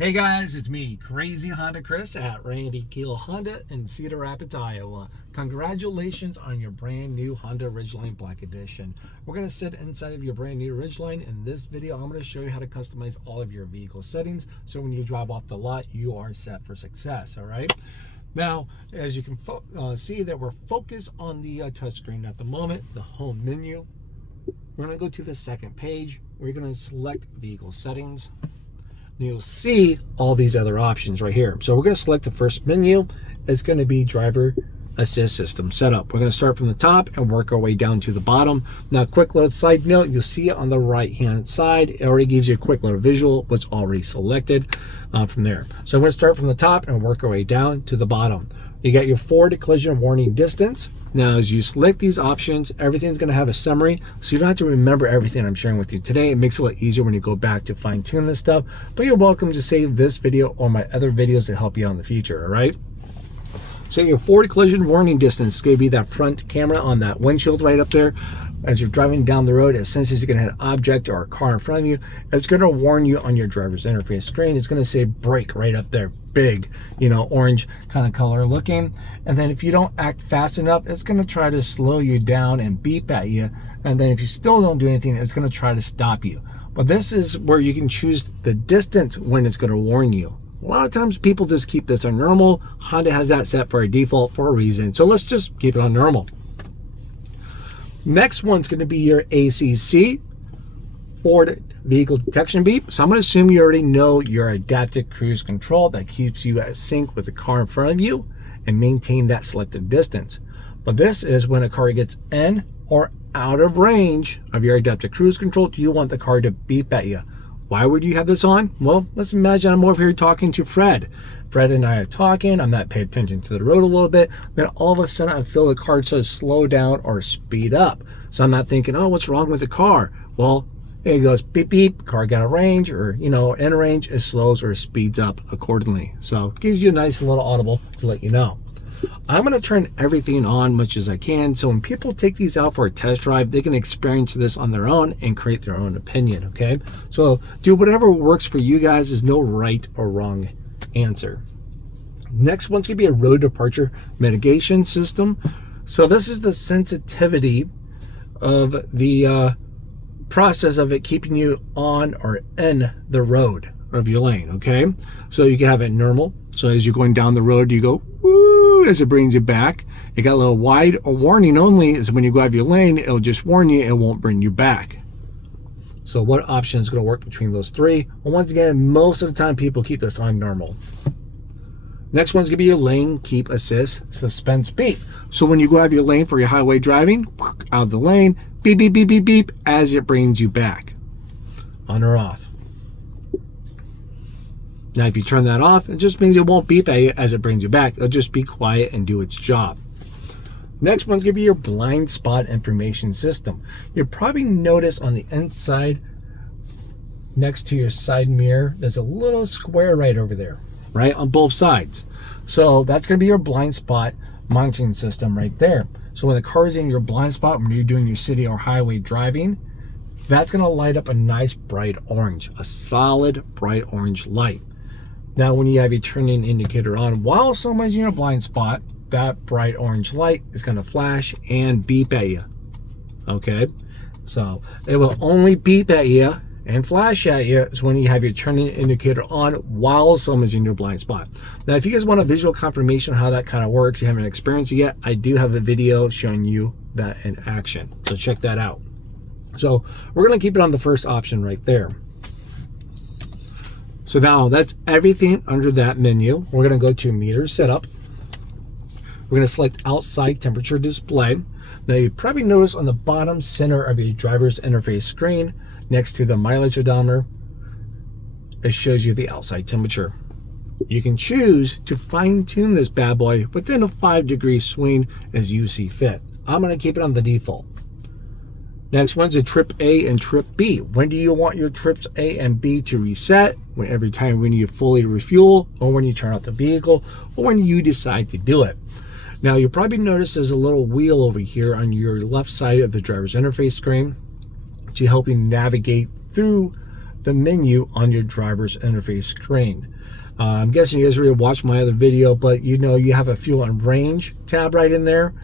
Hey guys, it's me, Crazy Honda Chris at Randy Keel Honda in Cedar Rapids, Iowa. Congratulations on your brand new Honda Ridgeline Black Edition. We're going to sit inside of your brand new Ridgeline. In this video, I'm going to show you how to customize all of your vehicle settings so when you drive off the lot, you are set for success, all right? Now, as you can see that we're focused on the touchscreen at the moment, the home menu. We're going to go to the second page. We're going to select vehicle settings. You'll see all these other options right here. So we're going to select the first menu. It's going to be driver assist system setup. We're going to start from the top and work our way down to the bottom. Now, quick little side note, you'll see it on the right hand side. It already gives you a quick little visual what's already selected from there. So I'm going to start from the top and work our way down to the bottom. You got your forward collision warning distance. Now, as you select these options, everything's going to have a summary, so you don't have to remember everything I'm sharing with you today. It makes it a lot easier when you go back to fine tune this stuff, but you're welcome to save this video or my other videos to help you out in the future, all right? So your forward collision warning distance is going to be that front camera on that windshield right up there. As you're driving down the road, it senses you're going to hit an object or a car in front of you. It's going to warn you on your driver's interface screen. It's going to say brake right up there, big, orange kind of color looking. And then if you don't act fast enough, it's going to try to slow you down and beep at you. And then if you still don't do anything, it's going to try to stop you. But this is where you can choose the distance when it's going to warn you. A lot of times people just keep this on normal. Honda has that set for a default for a reason. So let's just keep it on normal. Next one's going to be your ACC, forward vehicle detection beep. So I'm going to assume you already know your adaptive cruise control that keeps you at sync with the car in front of you and maintain that selected distance. But this is when a car gets in or out of range of your adaptive cruise control. Do you want the car to beep at you? Why would you have this on? Well, let's imagine I'm over here talking to Fred. Fred and I are talking. I'm not paying attention to the road a little bit. Then all of a sudden I feel the car says slow down or speed up. So I'm not thinking, oh, what's wrong with the car? Well, it goes beep, beep, car got a range or, in range, it slows or speeds up accordingly. So it gives you a nice little audible to let you know. I'm going to turn everything on much as I can, so when people take these out for a test drive, they can experience this on their own and create their own opinion, okay? So do whatever works for you guys. There's no right or wrong answer. Next one's going to be a road departure mitigation system. So this is the sensitivity of the process of it keeping you on or in the road of your lane, okay? So you can have it normal. So as you're going down the road, you go woo as it brings you back. It got a little wide or warning only is when you go out of your lane, it'll just warn you, it won't bring you back. So what option is going to work between those three? Well, once again, most of the time people keep this on normal. Next one's going to be your lane keep assist suspense beep. So when you go out of your lane for your highway driving, out of the lane, beep, beep, beep, beep, beep, as it brings you back. On or off. Now, if you turn that off, it just means it won't beep at you as it brings you back. It'll just be quiet and do its job. Next one's going to be your blind spot information system. You'll probably notice on the inside, next to your side mirror, there's a little square right over there, right on both sides. So that's going to be your blind spot monitoring system right there. So when the car is in your blind spot, when you're doing your city or highway driving, that's going to light up a nice bright orange, a solid bright orange light. Now, when you have your turning indicator on while someone's in your blind spot, that bright orange light is going to flash and beep at you. Okay, so it will only beep at you and flash at you is when you have your turning indicator on while someone's in your blind spot. Now, if you guys want a visual confirmation of how that kind of works, you haven't experienced it yet, I do have a video showing you that in action. So check that out. So we're going to keep it on the first option right there. So now that's everything under that menu. We're going to go to meter setup. We're going to select outside temperature display. Now you probably notice on the bottom center of your driver's interface screen, next to the mileage odometer, it shows you the outside temperature. You can choose to fine tune this bad boy within a 5-degree swing as you see fit. I'm going to keep it on the default. Next one's a trip A and trip B. When do you want your trips A and B to reset? Every time when you fully refuel, or when you turn off the vehicle, or when you decide to do it. Now, you'll probably notice there's a little wheel over here on your left side of the driver's interface screen to help you navigate through the menu on your driver's interface screen. I'm guessing you guys already watched my other video, but you know you have a fuel and range tab right in there,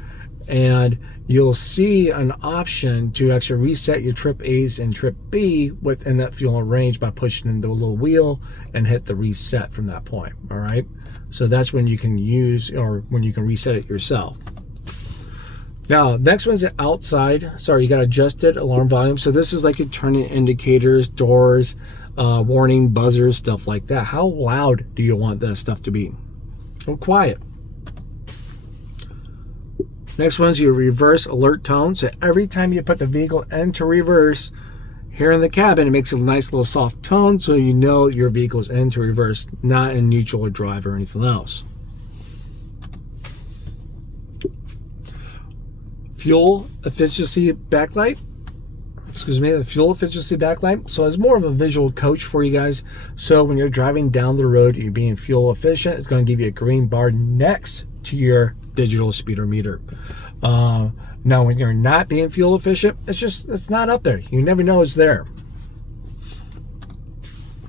and you'll see an option to actually reset your trip A's and trip B within that fuel and range by pushing in the little wheel and hit the reset from that point. All right, so that's when you can use, or when you can reset it yourself. Now, next one's outside. Sorry, you got adjusted alarm volume. So this is like your turning indicators, doors, warning, buzzers, stuff like that. How loud do you want that stuff to be? Or quiet? Next one's your reverse alert tone. So every time you put the vehicle into reverse here in the cabin, it makes a nice little soft tone so you know your vehicle's into reverse, not in neutral or drive or anything else. Fuel efficiency backlight. Excuse me, the fuel efficiency backlight. So it's more of a visual coach for you guys. So when you're driving down the road, you're being fuel efficient, it's going to give you a green bar next to your digital speedometer. Now, when you're not being fuel efficient, it's not up there. You never know it's there.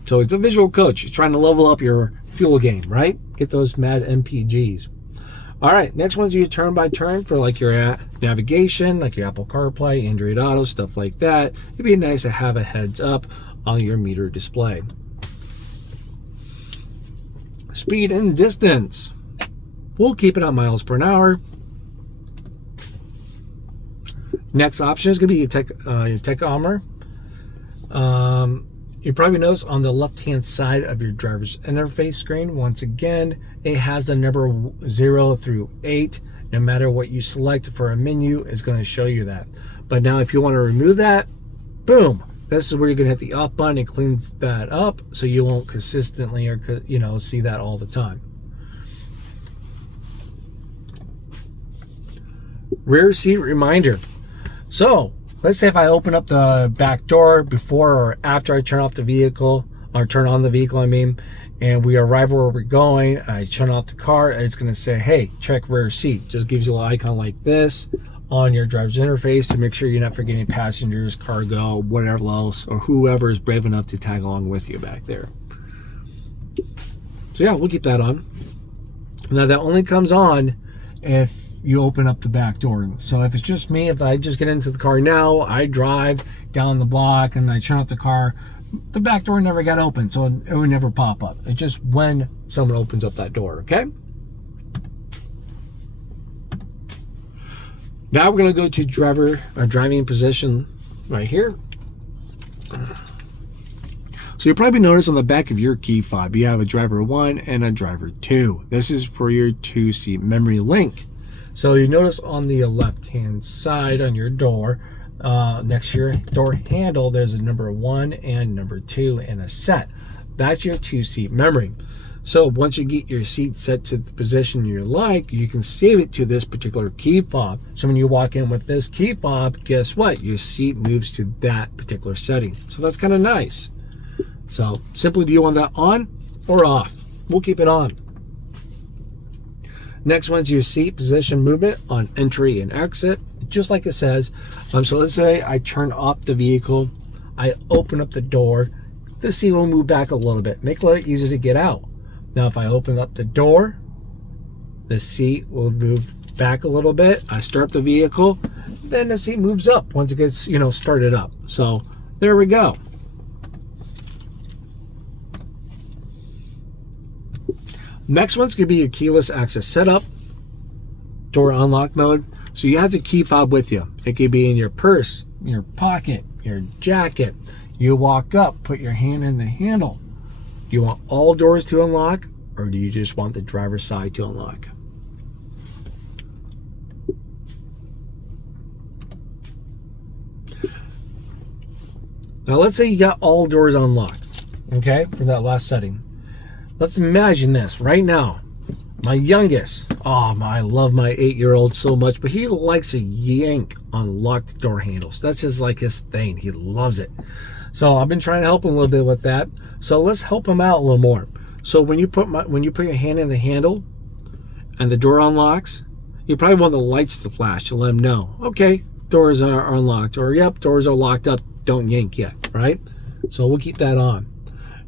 So it's a visual coach. You're trying to level up your fuel game, right? Get those mad MPGs. All right, next one's your turn by turn for like your navigation, like your Apple CarPlay, Android Auto, stuff like that. It'd be nice to have a heads up on your meter display. Speed and distance. We'll keep it on miles per hour. Next option is going to be your tachometer. You probably notice on the left-hand side of your driver's interface screen, once again, it has the number 0 through 8. No matter what you select for a menu, it's going to show you that. But now if you want to remove that, boom, this is where you're going to hit the off button. It cleans that up so you won't consistently or, you know, see that all the time. Rear seat reminder. So let's say if I open up the back door before or after I turn off the vehicle, or turn on the vehicle, I mean, and we arrive where we're going, I turn off the car, it's going to say, hey, check rear seat. Just gives you a little icon like this on your driver's interface to make sure you're not forgetting passengers, cargo, whatever else, or whoever is brave enough to tag along with you back there. So yeah, we'll keep that on. Now that only comes on if you open up the back door. So if it's just me, if I just get into the car now, I drive down the block and I turn off the car, the back door never got open, so it would never pop up. It's just when someone opens up that door, okay? Now we're going to go to driving position right here. So you'll probably notice on the back of your key fob, you have a driver 1 and a driver 2. This is for your 2-seat memory link. So you notice on the left-hand side on your door, next to your door handle, there's a number 1 and number 2 and a set. That's your 2-seat memory. So once you get your seat set to the position you like, you can save it to this particular key fob. So when you walk in with this key fob, guess what? Your seat moves to that particular setting. So that's kind of nice. So simply, do you want that on or off? We'll keep it on. Next one's your seat position movement on entry and exit, just like it says. So let's say I turn off the vehicle, I open up the door, the seat will move back a little bit, make it a little easier to get out. Now if I open up the door, the seat will move back a little bit. I start the vehicle, then the seat moves up once it gets, you know, started up. So there we go. Next one's going to be your keyless access setup, door unlock mode. So you have the key fob with you. It could be in your purse, your pocket, your jacket. You walk up, put your hand in the handle. Do you want all doors to unlock, or do you just want the driver's side to unlock? Now let's say you got all doors unlocked, okay, for that last setting. Let's imagine this right now. My youngest, I love my 8-year-old so much, but he likes to yank on locked door handles. That's just like his thing. He loves it. So I've been trying to help him a little bit with that. So let's help him out a little more. So when you put your hand in the handle and the door unlocks, you probably want the lights to flash to let him know, okay, doors are unlocked, or yep, doors are locked up, don't yank yet, right? So we'll keep that on.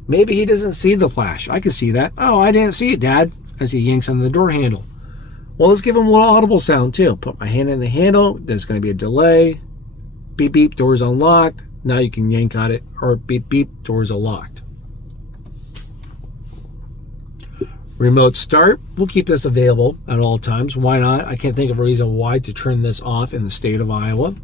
Maybe he doesn't see the flash. I can see that. Oh, I didn't see it, Dad, as he yanks on the door handle. Well, let's give him a little audible sound too. Put my hand in the handle. There's going to be a delay. Beep, beep, door's unlocked. Now you can yank on it, or beep, beep, door's unlocked. Remote start. We'll keep this available at all times. Why not? I can't think of a reason why to turn this off in the state of Iowa.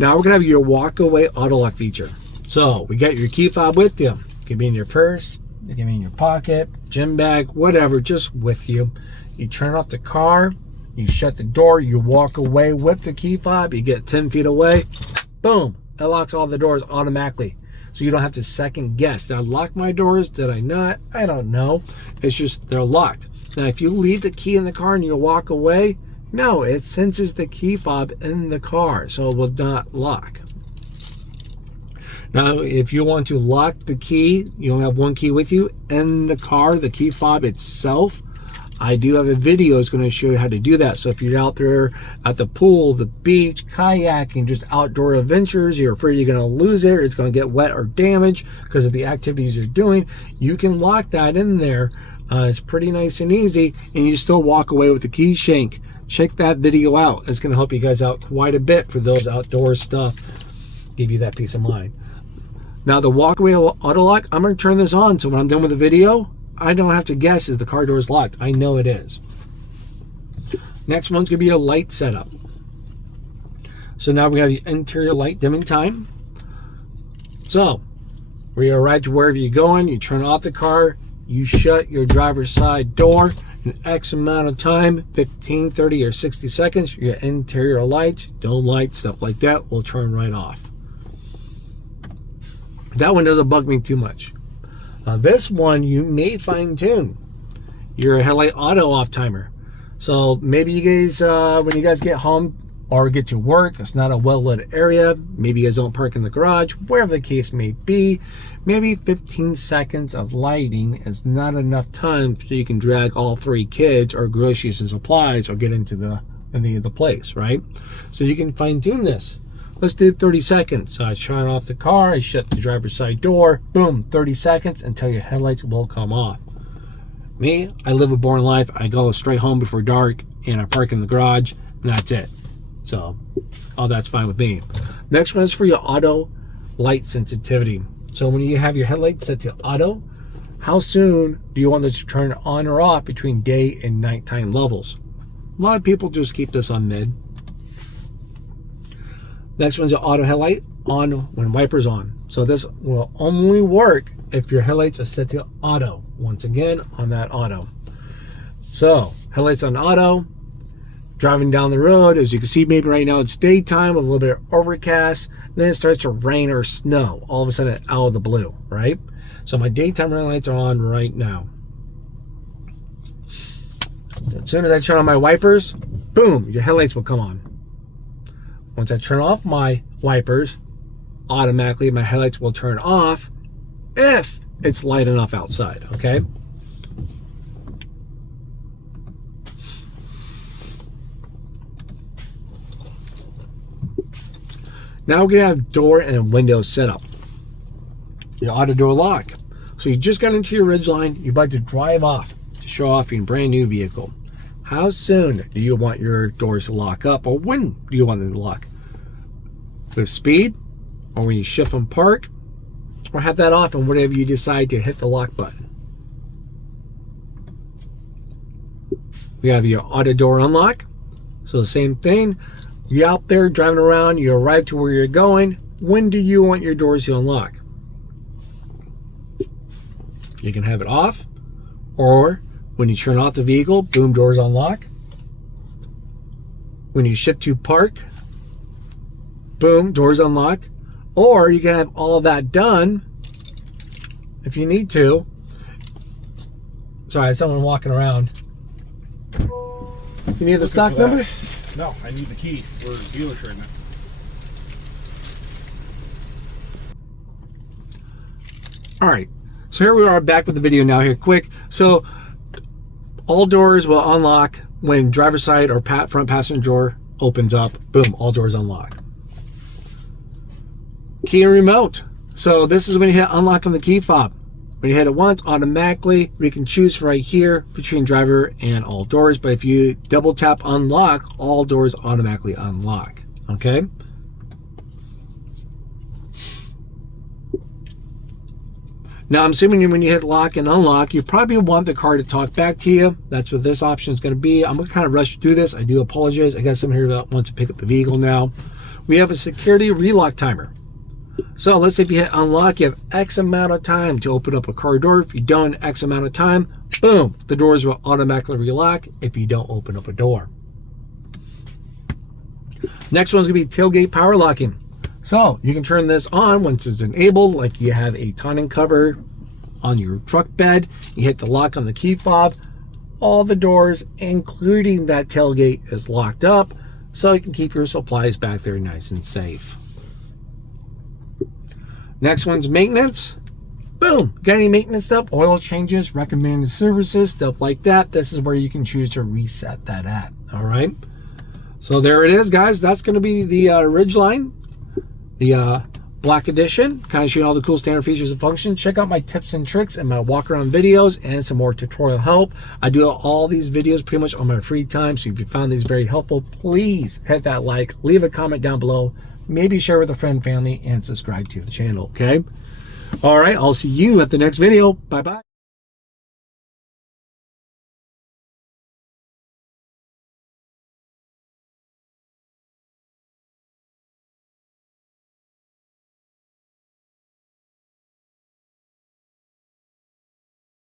Now we're going to have your walk away auto lock feature. So we got your key fob with you. It can be in your purse, it can be in your pocket, gym bag, whatever, just with you. You turn off the car, you shut the door, you walk away with the key fob, you get 10 feet away, boom, it locks all the doors automatically. So you don't have to second guess. Did I lock my doors? Did I not? I don't know. It's just they're locked. Now if you leave the key in the car and you walk away, no, it senses the key fob in the car, so it will not lock. Now, if you want to lock the key, you only have one key with you in the car, the key fob itself, I do have a video that's going to show you how to do that. So if you're out there at the pool, the beach, kayaking, just outdoor adventures, you're afraid you're going to lose it, or it's going to get wet or damaged because of the activities you're doing, you can lock that in there. It's pretty nice and easy, and you still walk away with the key shank. Check that video out. It's going to help you guys out quite a bit for those outdoor stuff. Give you that peace of mind. Now the walkaway auto lock, I'm going to turn this on, so when I'm done with the video, I don't have to guess is the car door is locked. I know it is. Next one's going to be a light setup. So now we have the interior light dimming time. So when you arrive to wherever you're going, you turn off the car, you shut your driver's side door. In X amount of time, 15, 30, or 60 seconds, your interior lights, dome lights, stuff like that will turn right off. That one doesn't bug me too much. This one you may fine tune your headlight auto off timer. So maybe you guys, when you guys get home or get to work, it's not a well-lit area, maybe you guys don't park in the garage, wherever the case may be, maybe 15 seconds of lighting is not enough time so you can drag all 3 kids or groceries and supplies or get into the place, right? So you can fine tune this. Let's do 30 seconds. I turn off the car, I shut the driver's side door, boom, 30 seconds until your headlights will come off. Me, I live a boring life. I go straight home before dark and I park in the garage and that's it. So all that's fine with me. Next one is for your auto light sensitivity. So when you have your headlights set to auto, how soon do you want this to turn on or off between day and nighttime levels? A lot of people just keep this on mid. Next one's your auto headlight on when wipers on. So this will only work if your headlights are set to auto. Once again, on that auto. So headlights on auto, driving down the road, as you can see, maybe right now it's daytime with a little bit of overcast, then it starts to rain or snow all of a sudden out of the blue, right? So my daytime running lights are on right now. As soon as I turn on my wipers, boom, your headlights will come on. Once I turn off my wipers, automatically my headlights will turn off if it's light enough outside, okay? Now we're gonna have door and window setup. Your auto door lock. So you just got into your Ridgeline, you're about to drive off to show off your brand new vehicle. How soon do you want your doors to lock up, or when do you want them to lock? With speed, or when you shift from park, or have that off and whenever you decide to hit the lock button. We have your auto door unlock. So the same thing, you're out there driving around, you arrive to where you're going, when do you want your doors to unlock? You can have it off, or when you turn off the vehicle, boom, doors unlock. When you shift to park, boom, doors unlock. Or you can have all of that done if you need to. Sorry, someone walking around. You need the stock number? No, I need the key. We're dealers right now. All right, so here we are back with the video now here, quick. So all doors will unlock when driver's side or front passenger door opens up. Boom, all doors unlock. key and remote. So this is when you hit unlock on the key fob. When you hit it once, automatically we can choose right here between driver and all doors. But if you double tap unlock, all doors automatically unlock. Okay. Now I'm assuming when you hit lock and unlock, you probably want the car to talk back to you. That's what this option is going to be. I'm going to kind of rush through this. I do apologize. I got someone here that wants to pick up the vehicle now. We have a security relock timer. So let's say if you hit unlock, you have X amount of time to open up a car door. If you don't, X amount of time, boom, the doors will automatically relock if you don't open up a door. Next one's gonna be tailgate power locking. So you can turn this on once it's enabled, like you have a tonneau cover on your truck bed. You hit the lock on the key fob. All the doors, including that tailgate, is locked up, so you can keep your supplies back there nice and safe. Next one's maintenance. Boom, got any maintenance stuff, oil changes, recommended services, stuff like that. This is where you can choose to reset that at. All right, so there it is, guys. That's going to be the Ridgeline, the Black Edition, kind of showing all the cool standard features and functions. Check out my tips and tricks and my walk around videos and some more tutorial help. I do all these videos pretty much on my free time, so if you found these very helpful, please hit that like, leave a comment down below, maybe share with a friend, family, and subscribe to the channel. Okay, all right, I'll see you at the next video. Bye bye.